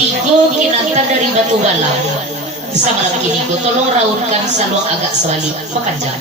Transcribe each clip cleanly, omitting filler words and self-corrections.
Tigo kinanta dari batu bala sama lagi kini ko tolong rautkan saluang agak swali pakanjang.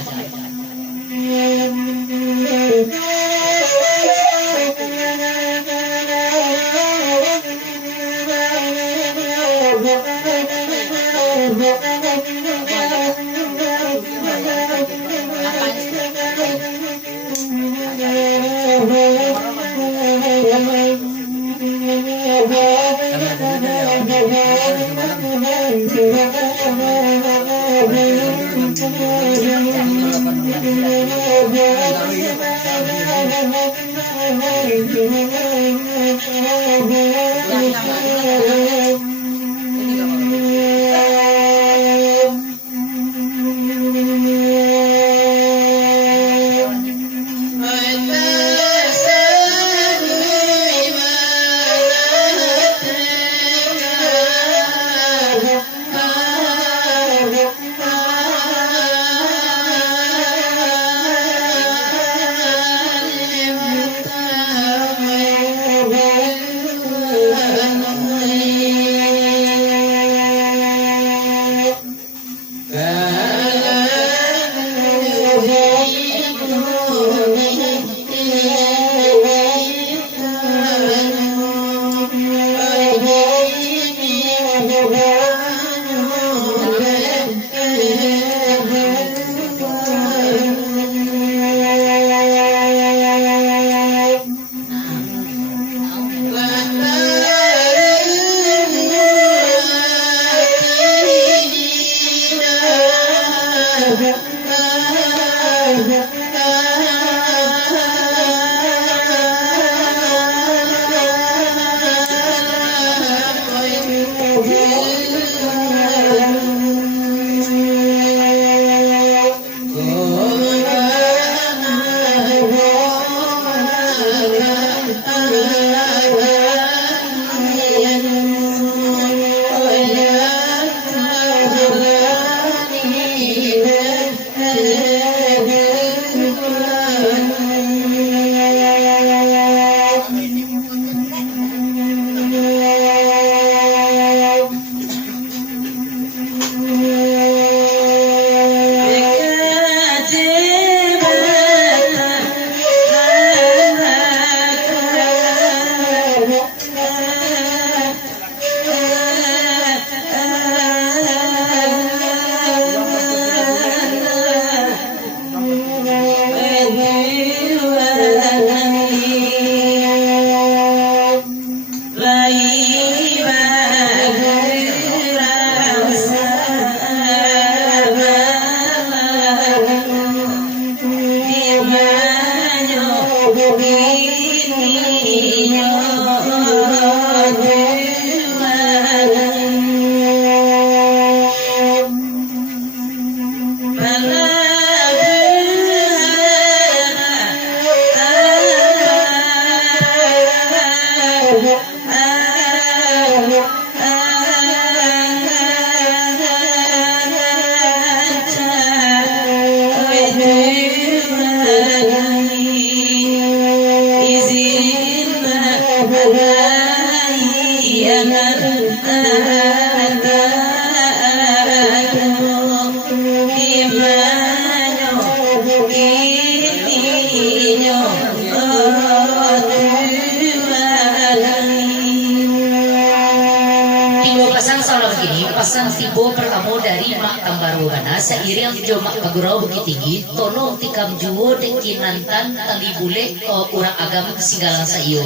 Pasang tibo pertama dari mak tambaru mana seiring jomak pagurau bukit tinggi tolong tikam juo dekinantan tali bule urang agam sigalang sa iyo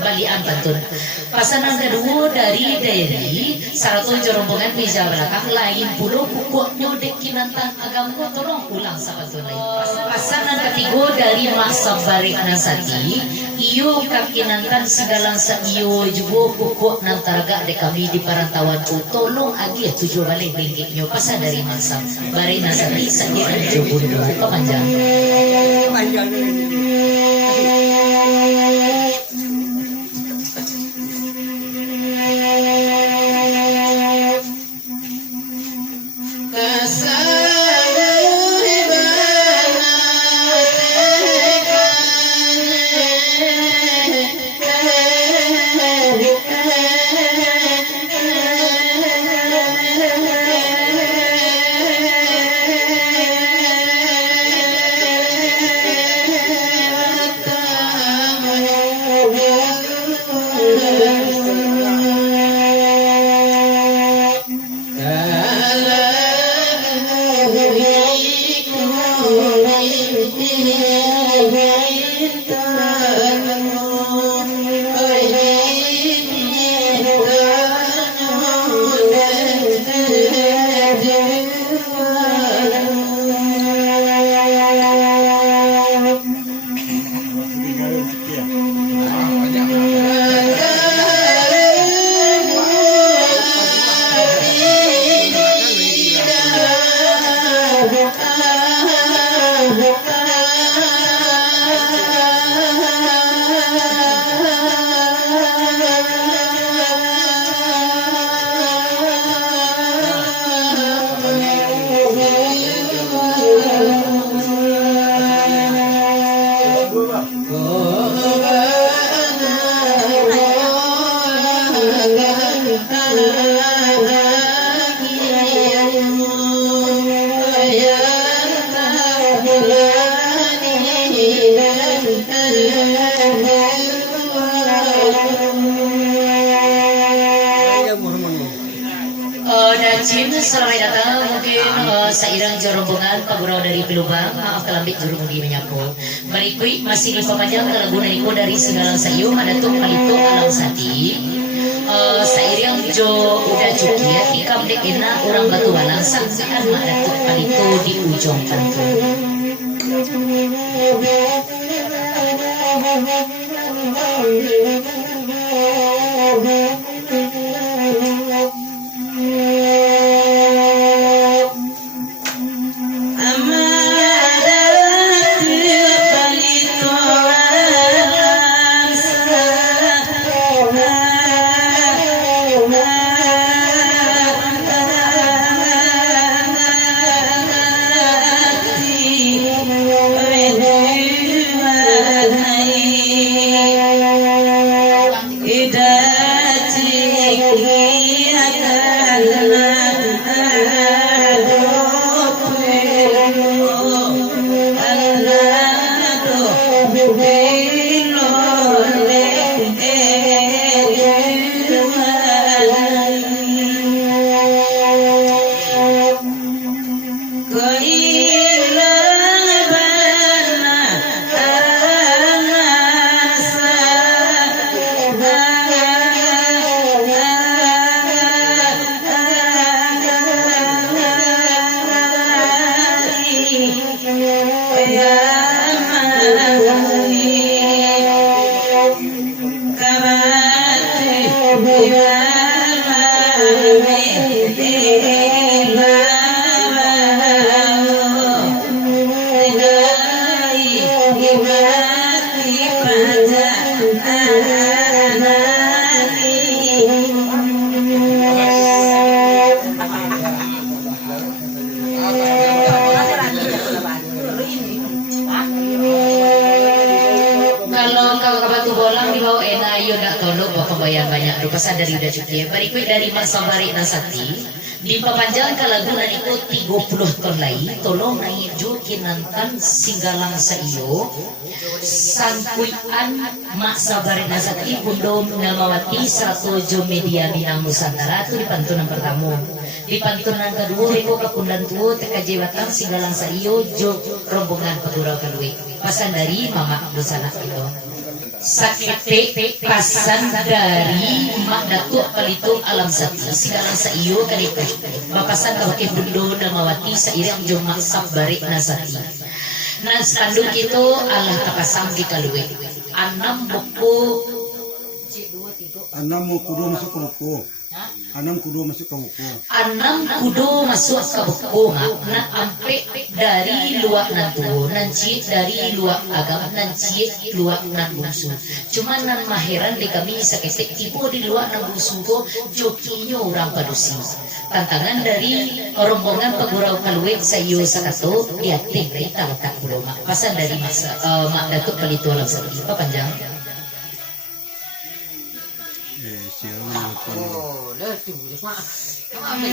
balian pantun pasangan kedua dari sarato jorombongan meja belakang lain pulo pukuknya dekinantan agam ko tolong ulang sa pantun lain pasangan ketiga dari mak sabari anasati iyo kakinantan sigalang sa iyo juga pukuk nantaraga de kami di parantawan ko tolong agi tujuh balik ringgitnya pasal dari masa bari nasari sakit dan jobundo kepanjang Selamat datang mungkin sairang jorombongan pagurau dari Pilubang maaf kelambik juru mudi menyapu berikut masih dipapanjang ke lagu naniko dari Segalang Sayu Madatuk Palito Alam Sati sairang jo udah cukia tikam dekena orang batu balang saksian Madatuk Palito di ujung pantun Ya tolong di bawah ena ayo nak tolong pembayaran banyak rupasan dari udah cukup. Berikut dari Mak Sabari Nasati di papanjang kalagunan itu 30 ton lagi tolong naik jo kinantan singgalang sa iyo sangkuian Mak Sabari Nasati Bundom Ngamawati Satojo Media Binang Nusantara itu di pantunan pertama. Di pantunan kedua Riko Kapundan Tuo Teka Jewatan Singgalang sa iyo jo rombongan Pagurau Kalui. Pasan dari Mama Busana itu. Sakit pasan dari Mak Datuk Palitung Alam Sakti Singgalang sa iyo kanito. Bapasan kawakil Bundo Namawati sa irang jo Mak Sabari Nasati. Nan spanduk itu Allah tapasang di Kalui. 6 buku 6 kudu masuk ke buku. 6 kudu masuk ke buku. 6 kudo masuk ke buku na ampe dari luak nan tuo nan ciek dari luak agam nan ciek luak nan bungsu cuman nan maheran di kami sakesek tipu di luak nan bungsu ko jokinya orang padusi tantangan dari rombongan Pagurau Kalui sayo sakato diating dari tak pulau mak pasan dari masa Mak Datuk Palitu Alam Sakti panjang Dah tu, mak. Apa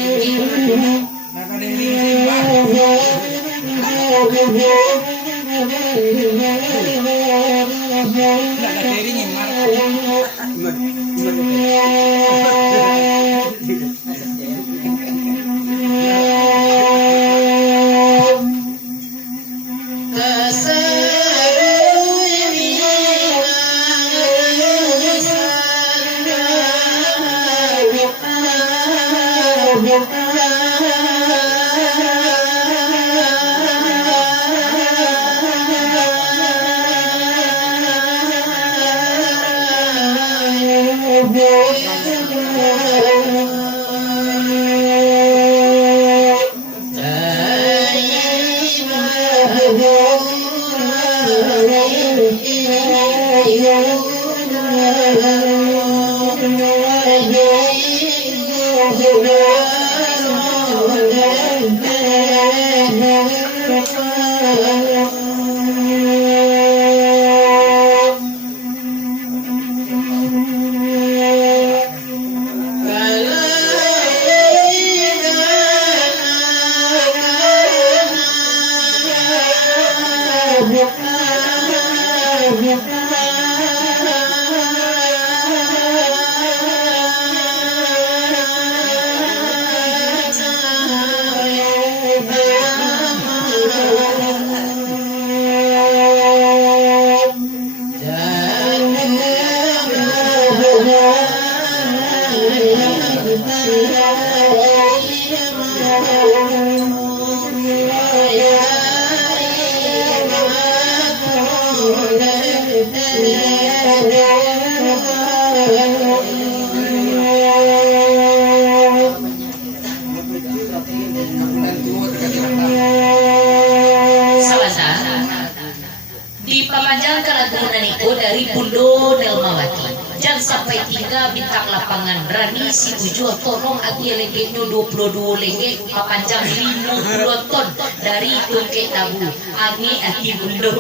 di pamanjang kalagunan itu dari Bundo Nelmawati jangan sampai 3 bintang lapangan Rani si tujuh tolong agi legenya 22 lege papanjang 50 ton dari Tungke Tabu agi agi Bundo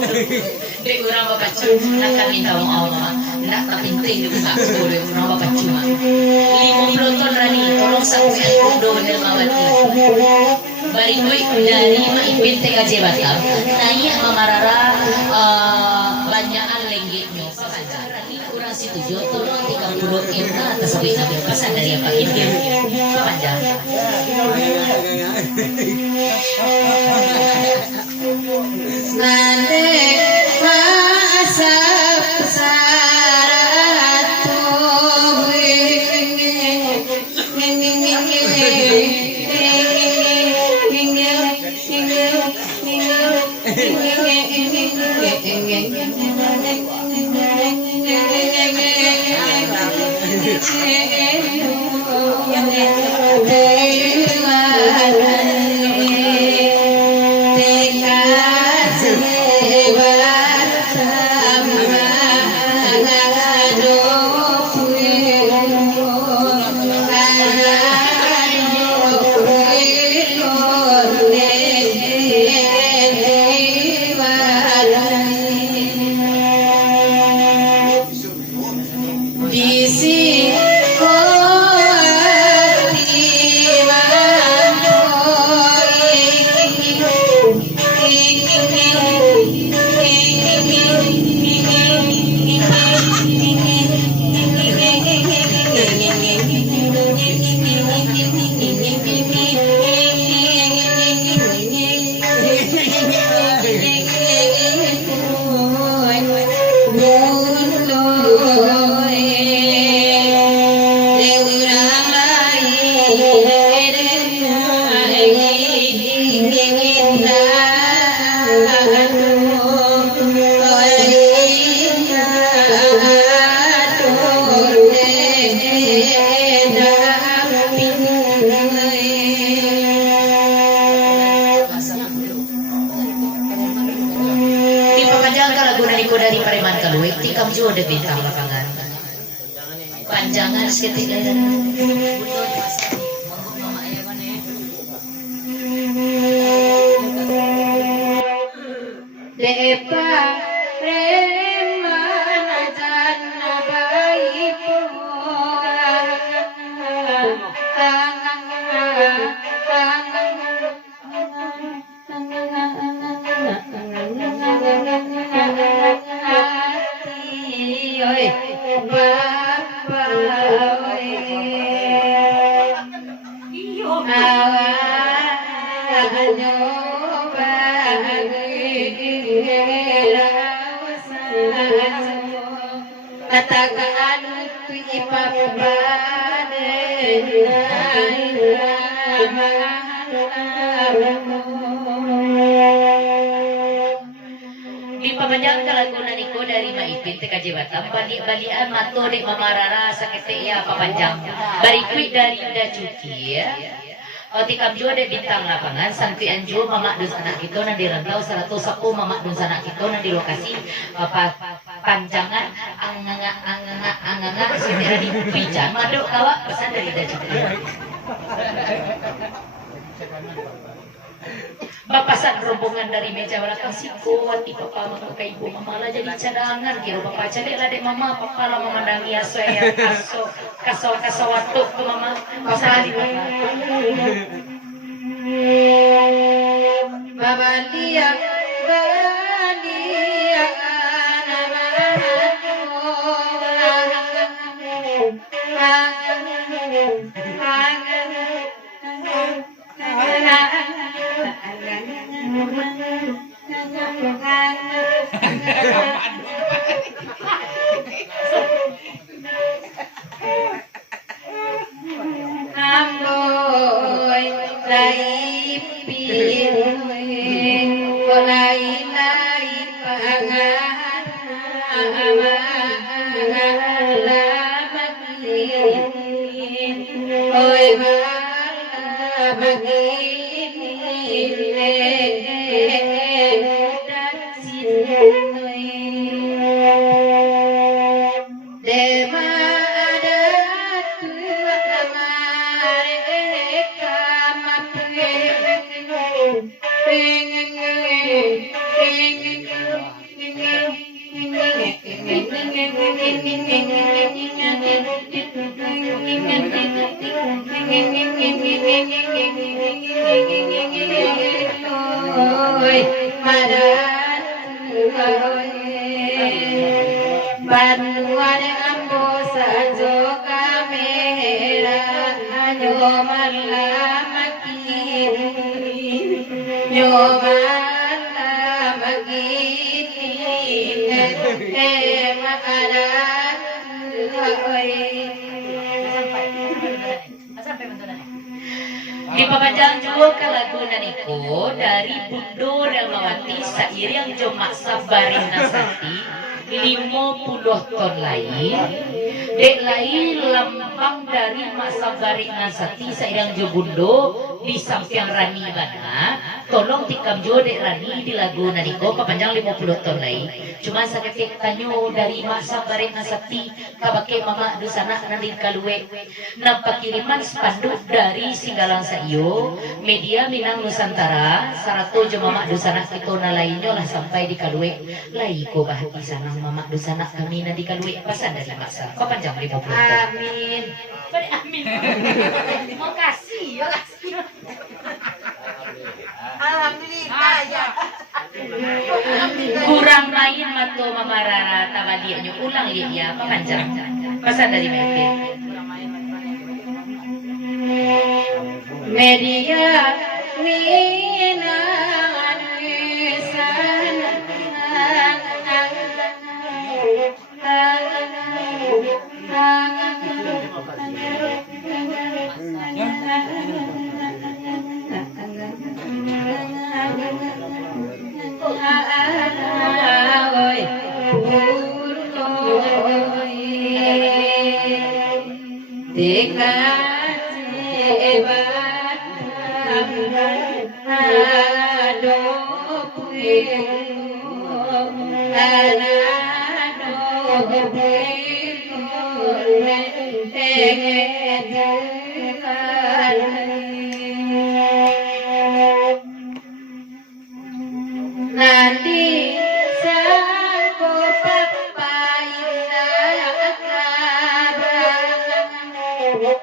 dek orang bapak cuma nak kami tahu Allah nak tak penting juga boleh orang bapak cuma 50 ton Rani tolong sampai Bundo Nelmawati Barikoi dari Maipin TKJ Batam naik mamarara banyakan lenggeknya Rani kurang situ jo tolong 30 M atas sabit nabi pasan dari apa ini panjang Nande maasap saratu Di pemajang kalagunan iko dari Pareman Kaluwe, tikam jua de bintang lapangan. Panjangan seketik lain. Depa reman jana bayi katakan Di pemajang kalagunan iko dari Maipin teka Batam, balik-balian mato dek mamarara sakete ya papanjang. Barikui dari Dacuki ya. Tikam jua dek bintang lapangan, sangkian jua mamak dus anak kita na dirantau 110 mamak dus anak kita na di lokasi panjangan anganga sendiri di pijan maduk kawa pesan dari Dacuki. Bapasan rombongan dari meja belakang si kuat di papa mama ke ibu mama lah jadi cadangan kira papa cari lah dek mama papa lah memandangi aso ya kaso waktu ke mama pasal di papa babalia Amboi lai pilih lai pangan oi Banuan ambo sajo kamera nyo malamaki nyo malamaki makaran Di pemajang jua kalagunan iko dari Bundo Dalmawati sairing jomak sabarin nasati 50 ton lain dek lain lempang dari masa barik nasati sairing jo Bundo di samping Rani Bana tolong tikam jo dek Rani di lagunan iko papanjang 50 ton lain cuma saketik tanyo dari masa barik nasati kabake mama dusana nanti kaluwe nampak kiriman spanduk dari Singgalang Saiyo media Minang Nusantara sarato jo mama dusana kita na lainnya lah sampai di kaluwe lai ko bahati sana mama dusana kami na di kaluwe pasan dari masa papanjang 50 ton amin amin mau kasih ya alhamdulillah ya Kurang main mato mamarara tabalia nyo ulang liya ya papanjang. Pesan dari Mepin. Media winan wisan nanti sangko papaina ya salamun ya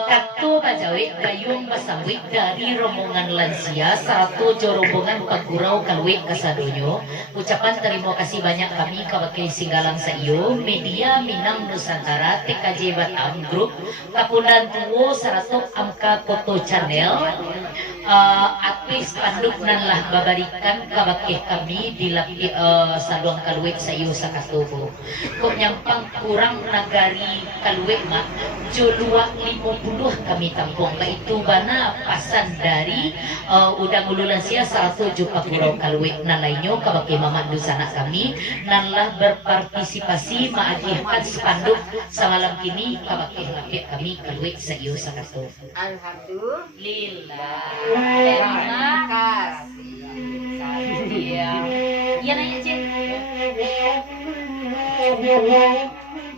Kaktu Pajawi Gayung Pasangwik dari rombongan lansia satu rombongan pagurau kalwik kasadonyo. Ucapan terima kasih banyak kami kawakil Singgalang Saiyo Media Minang Nusantara TKJ Batam Group Kapundan Tuwo Saratok Amka Koto Channel atis panduk nan lah babarikan kawakil kami di saluang kalwik Saiyo Sakatobo. Kok nyampang kurang nagari kalwik mak Julua 50 kami tampung itu bana pasan dari udang ululan sia satu jupa pulau kalwik nan lainnya kabaki mama dusana kami nanlah berpartisipasi maajihkan spanduk semalam kini kabaki lapik kami kalwik Saiyo Sakato. Alhamdulillah. Terima kasih. Iya. Iya nanya Cik.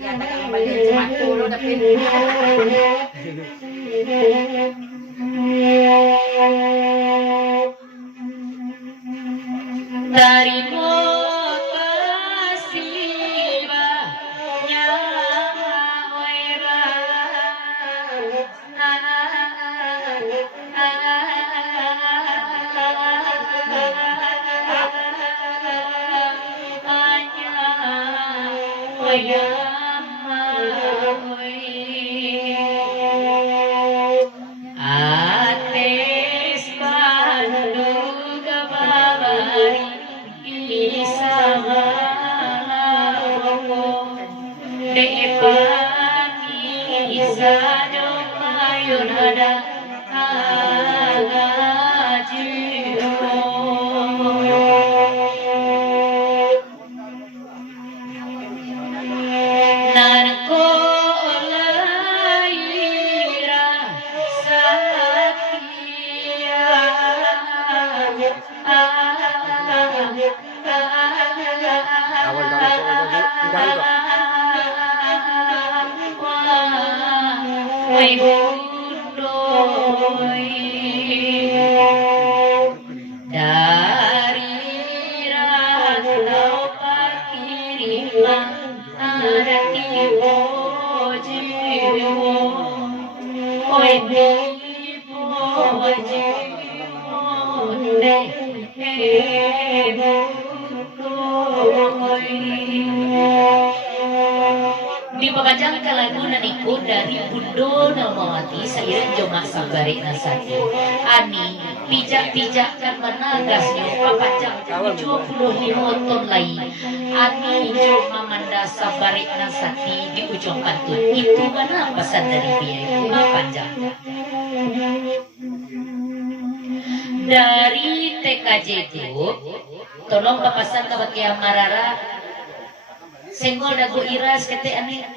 Ya tak kembali cuma dulu tapi Terima kasih banyak Waira. Ates panduk babari isama depani isado ayun ada Narko laira sakia Wai budoi dari rantau pakiriman ada tibo jiwo oi tibo jiwo di pabajang kalagunan iku dari Bundo Namawati sairing joma sabari nasati ani pijak-pijak kan menagasnya papajang 75 ton lain ani joma manda sabari nasati di ujung pantun itu mana pesan dari biaya papajang dari TKJ Group tolong papasan ke Bakia Marara Senggol dagu iras kete ane.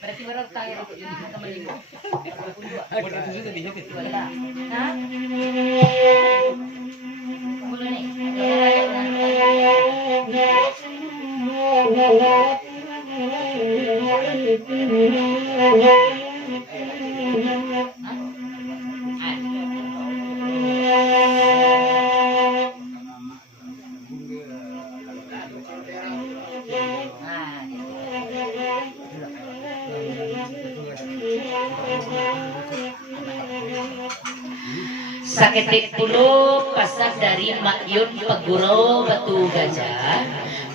Berarti baru tayo yung kamay mo. Hah? Boleh nih. Saketik puluh pasar dari Makyun Pagurau Batu Gajah.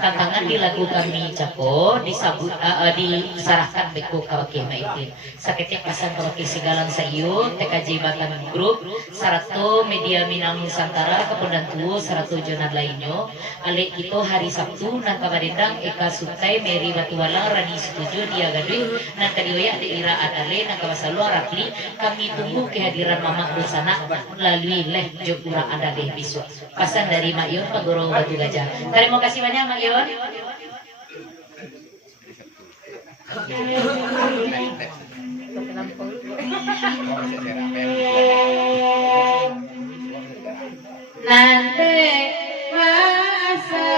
Tantangan di lagu kami Cako diserahkan beku kawaki maitin. Saketik pasar kawaki Sigalang Sayu TKJ Batan Group Sarato Media Minang Nusantara Kapundan Tuo Sarato Jonan lainnya. Alik itu hari Sabtu nan kabarendang Eka Sutai Mary Batuwalang Rani Setuju Dia Gadui nan kadiwaya di Ira Adale nan kawasalu Rapli. Kami tunggu kehadiran Mama Rusana melalui leh Jogura Adale besok. Pasan dari Makyun Pagurau Batu Gajah. Terima kasih banyak Makyun. Nanti masa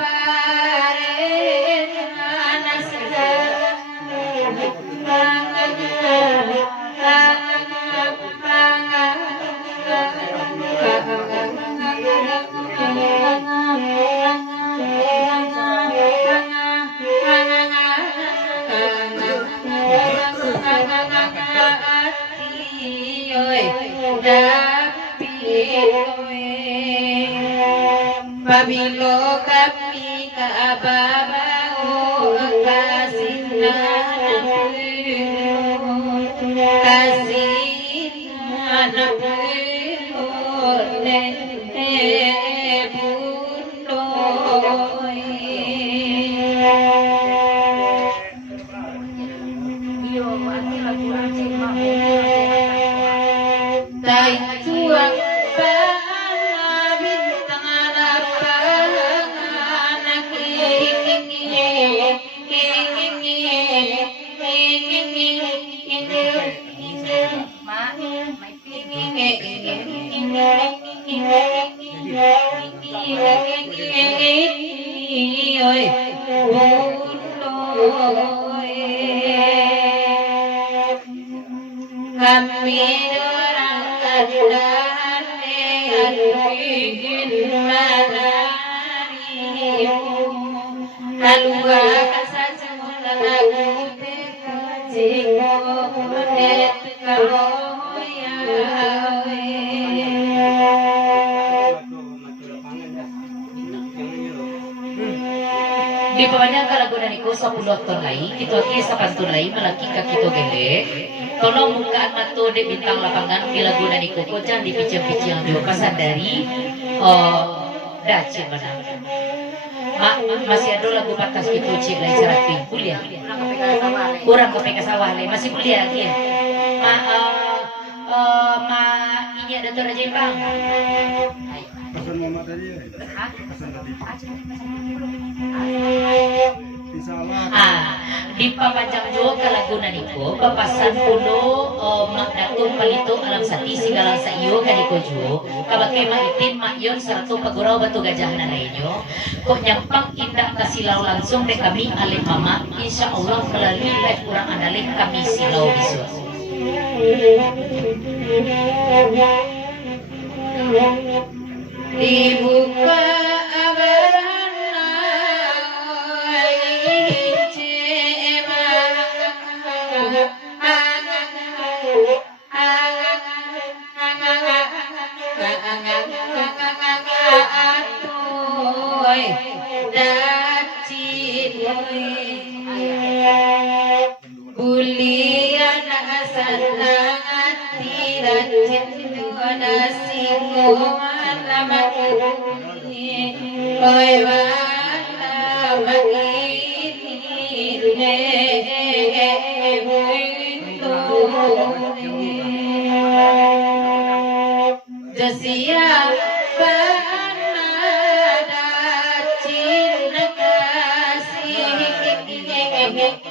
paren manas Pabilo kami kaababao kasih anak kami orang keadaan yang kalua kasar semula lagu di bawahnya kalagunan iku 10 ton lai kita ki sapantun lai malaki ka kita gele tolong bukaan matu di bintang lapangan di lagunan iku ko jangan dipicang-picang dulu pasan dari dace mana masih ada lagu patas gitu cik lai sarapi kuliah kurang ke sawah lai masih kuliah ki ini ada tuh Raja Bang Pesan mama tadi ya? Pesan tadi. Di papanjang jo kalagunan iko papasan puno makdatun palito alam sati Sigalang Sayo kaniko jo kabake maitin Makyun Sarato Pagurau Batu Gajah na lainyo kok nyampang indah kasilaw langsung de kami alih mama insya Allah melalui live kurang andalih kami silaw bisu dibuka bulian asal hati dan cinta nasiku lama oi wala magini Sama